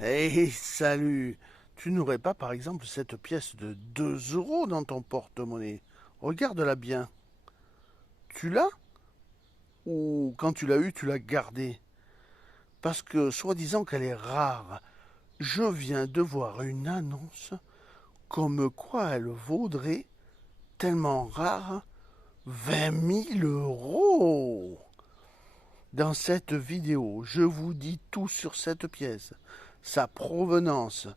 Hey, salut! Tu n'aurais pas, par exemple, cette pièce de 2 euros dans ton porte-monnaie? Regarde-la bien. Tu l'as? Ou quand tu l'as eue, tu l'as gardée? Parce que, soi-disant qu'elle est rare, je viens de voir une annonce comme quoi elle vaudrait, tellement rare, 20 000 euros! Dans cette vidéo, je vous dis tout sur cette pièce, sa provenance,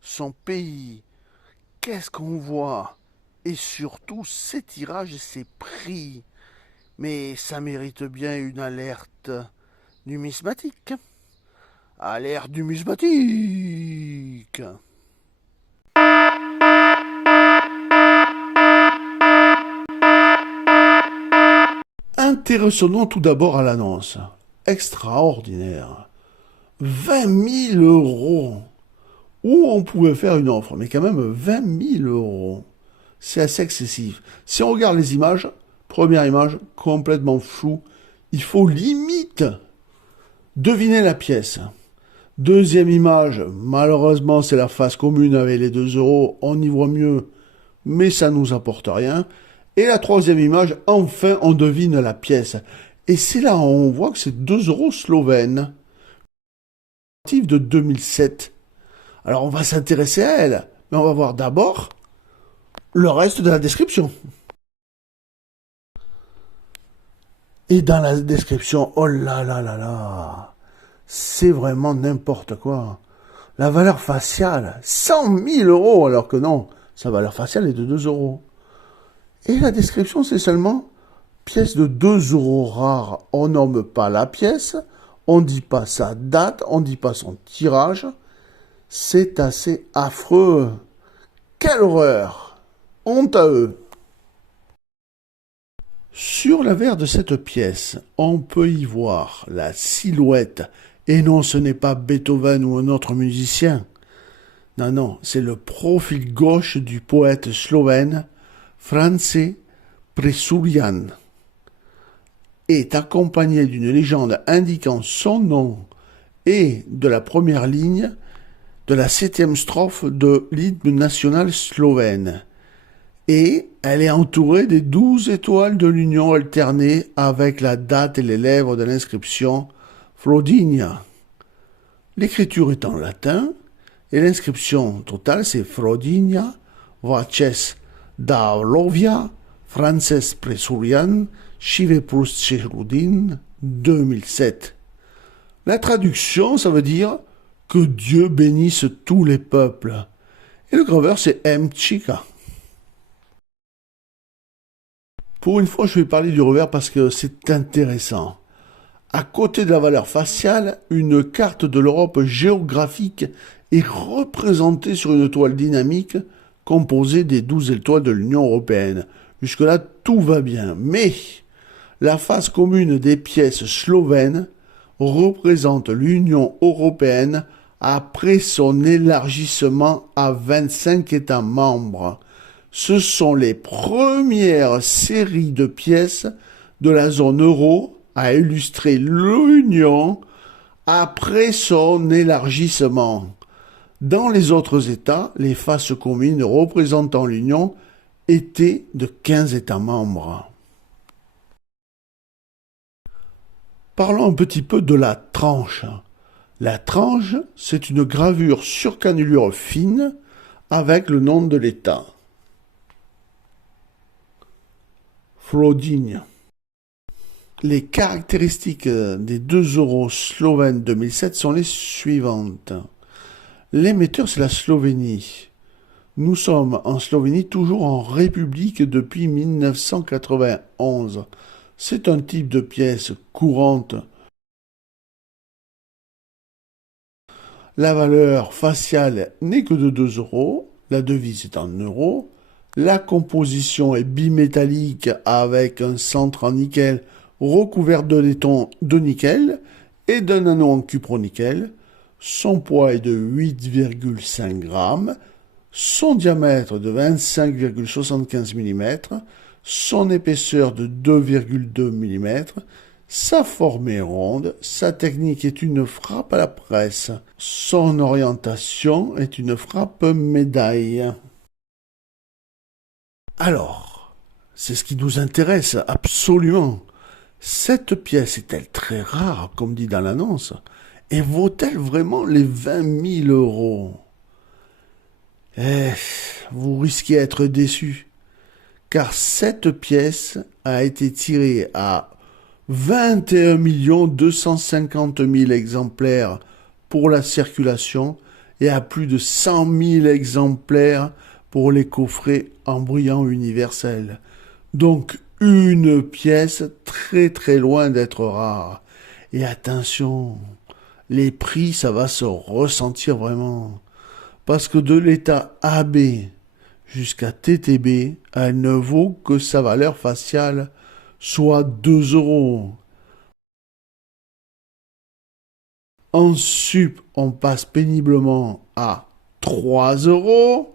son pays, qu'est-ce qu'on voit? Et surtout ses tirages et ses prix. Mais ça mérite bien une alerte numismatique. Alerte numismatique. Intéressons-nous tout d'abord à l'annonce. Extraordinaire. 20 000 euros. Où on pouvait faire une offre, mais quand même 20 000 euros. C'est assez excessif. Si on regarde les images, première image, complètement floue. Il faut limite deviner la pièce. Deuxième image, malheureusement c'est la face commune avec les 2 euros, on y voit mieux, mais ça nous apporte rien. Et la troisième image, enfin on devine la pièce. Et c'est là où on voit que c'est 2 euros slovènes, de 2007. Alors on va s'intéresser à elle, mais on va voir d'abord le reste de la description. Et dans la description, oh là là là là, c'est vraiment n'importe quoi. La valeur faciale, 100 000 euros, alors que non, sa valeur faciale est de 2 euros. Et la description, c'est seulement pièce de 2 euros rare. On nomme pas la pièce, on dit pas sa date, on dit pas son tirage. C'est assez affreux. Quelle horreur! Honte à eux. Sur l'avers de cette pièce, on peut y voir la silhouette. Et non, ce n'est pas Beethoven ou un autre musicien. Non, non, c'est le profil gauche du poète slovène France Presurian. Est accompagné d'une légende indiquant son nom et de la première ligne de la 7e strophe de l'hymne national slovène. Et elle est entourée des 12 étoiles de l'Union alternées avec la date et les lèvres de l'inscription Frodinia. L'écriture est en latin et l'inscription totale c'est Frodinia, Vaces Davlovia, Frances Presurian, Chivepus Cherudin, 2007. La traduction, ça veut dire que Dieu bénisse tous les peuples. Et le graveur c'est M. Chica. Pour une fois, je vais parler du revers parce que c'est intéressant. À côté de la valeur faciale, une carte de l'Europe géographique est représentée sur une toile dynamique composée des 12 étoiles de l'Union européenne. Jusque-là, tout va bien. Mais la face commune des pièces slovènes représente l'Union européenne après son élargissement à 25 États membres. Ce sont les premières séries de pièces de la zone euro à illustrer l'Union après son élargissement. Dans les autres États, les faces communes représentant l'Union étaient de 15 États membres. Parlons un petit peu de la tranche. La tranche, c'est une gravure sur cannelure fine avec le nom de l'État. Frodigne. Les caractéristiques des 2 euros slovènes 2007 sont les suivantes. L'émetteur, c'est la Slovénie. Nous sommes en Slovénie toujours en République depuis 1991. C'est un type de pièce courante. La valeur faciale n'est que de 2 euros. La devise est en euros. La composition est bimétallique avec un centre en nickel recouvert de laiton de nickel et d'un anneau en cupronickel. Son poids est de 8,5 grammes, son diamètre de 25,75 mm, son épaisseur de 2,2 mm, Sa forme est ronde, sa technique est une frappe à la presse, son orientation est une frappe médaille. Alors, c'est ce qui nous intéresse absolument. Cette pièce est-elle très rare, comme dit dans l'annonce, et vaut-elle vraiment les 20 000 euros? Eh, vous risquez d'être déçu, car cette pièce a été tirée à 21 250 000 exemplaires pour la circulation et à plus de 100 000 exemplaires pour les coffrets en brillant universel. Donc une pièce très très loin d'être rare. Et attention, les prix, ça va se ressentir vraiment. Parce que de l'état AB jusqu'à TTB, elle ne vaut que sa valeur faciale, soit 2 euros. En sup, on passe péniblement à 3 euros.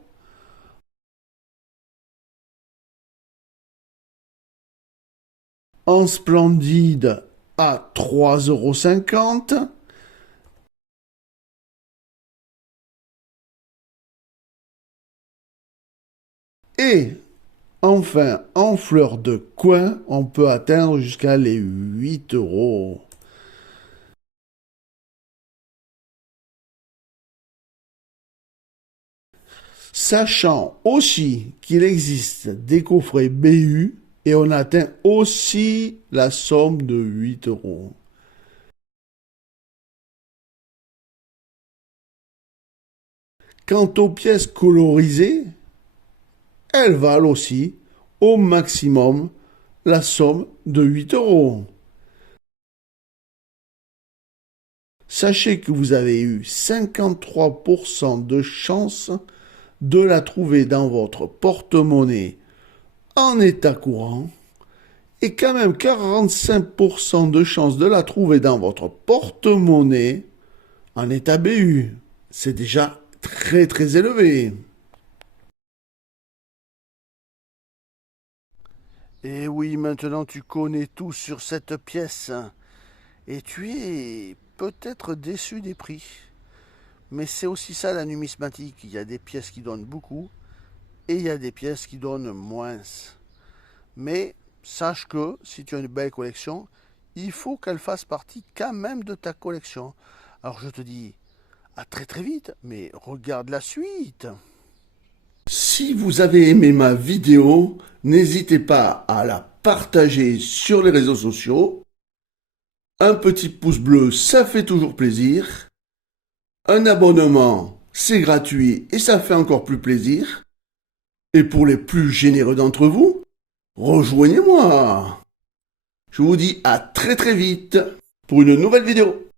En splendide, à 3,50 euros. Et enfin, en fleur de coin, on peut atteindre jusqu'à les 8 euros. Sachant aussi qu'il existe des coffrets BU et on atteint aussi la somme de 8 euros. Quant aux pièces colorisées, elles valent aussi au maximum la somme de 8 euros. Sachez que vous avez eu 53% de chance de la trouver dans votre porte-monnaie en état courant et quand même 45% de chance de la trouver dans votre porte-monnaie en état BU. C'est déjà très très élevé. Et oui, maintenant tu connais tout sur cette pièce. Et tu es peut-être déçu des prix. Mais c'est aussi ça la numismatique. Il y a des pièces qui donnent beaucoup et il y a des pièces qui donnent moins. Mais sache que si tu as une belle collection, il faut qu'elle fasse partie quand même de ta collection. Alors je te dis à très très vite, mais regarde la suite. Si vous avez aimé ma vidéo, n'hésitez pas à la partager sur les réseaux sociaux. Un petit pouce bleu, ça fait toujours plaisir. Un abonnement, c'est gratuit et ça fait encore plus plaisir. Et pour les plus généreux d'entre vous, rejoignez-moi. Je vous dis à très très vite pour une nouvelle vidéo.